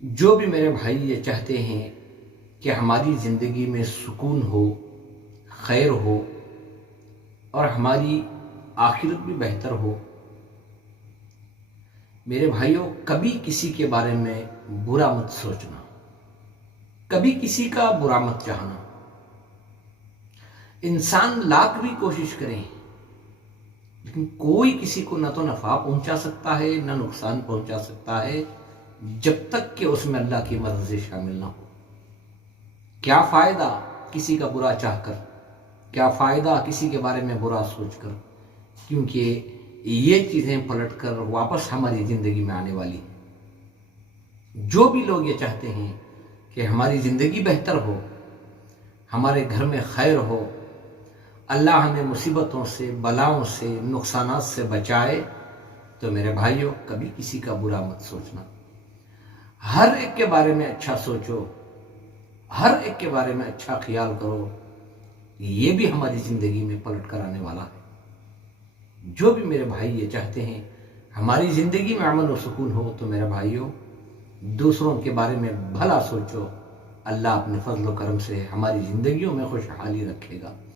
جو بھی میرے بھائی یہ چاہتے ہیں کہ ہماری زندگی میں سکون ہو، خیر ہو اور ہماری آخرت بھی بہتر ہو، میرے بھائیوں کبھی کسی کے بارے میں برا مت سوچنا، کبھی کسی کا برا مت چاہنا۔ انسان لاکھ بھی کوشش کریں لیکن کوئی کسی کو نہ تو نفع پہنچا سکتا ہے نہ نقصان پہنچا سکتا ہے جب تک کہ اس میں اللہ کی مرضی شامل نہ ہو۔ کیا فائدہ کسی کا برا چاہ کر، کیا فائدہ کسی کے بارے میں برا سوچ کر، کیونکہ یہ چیزیں پلٹ کر واپس ہماری زندگی میں آنے والی ہیں۔ جو بھی لوگ یہ چاہتے ہیں کہ ہماری زندگی بہتر ہو، ہمارے گھر میں خیر ہو، اللہ ہمیں مصیبتوں سے، بلاؤں سے، نقصانات سے بچائے، تو میرے بھائیوں کبھی کسی کا برا مت سوچنا۔ ہر ایک کے بارے میں اچھا سوچو، ہر ایک کے بارے میں اچھا خیال کرو، یہ بھی ہماری زندگی میں پلٹ کر آنے والا ہے۔ جو بھی میرے بھائی یہ چاہتے ہیں ہماری زندگی میں امن و سکون ہو، تو میرے بھائیوں دوسروں کے بارے میں بھلا سوچو، اللہ اپنے فضل و کرم سے ہماری زندگیوں میں خوشحالی رکھے گا۔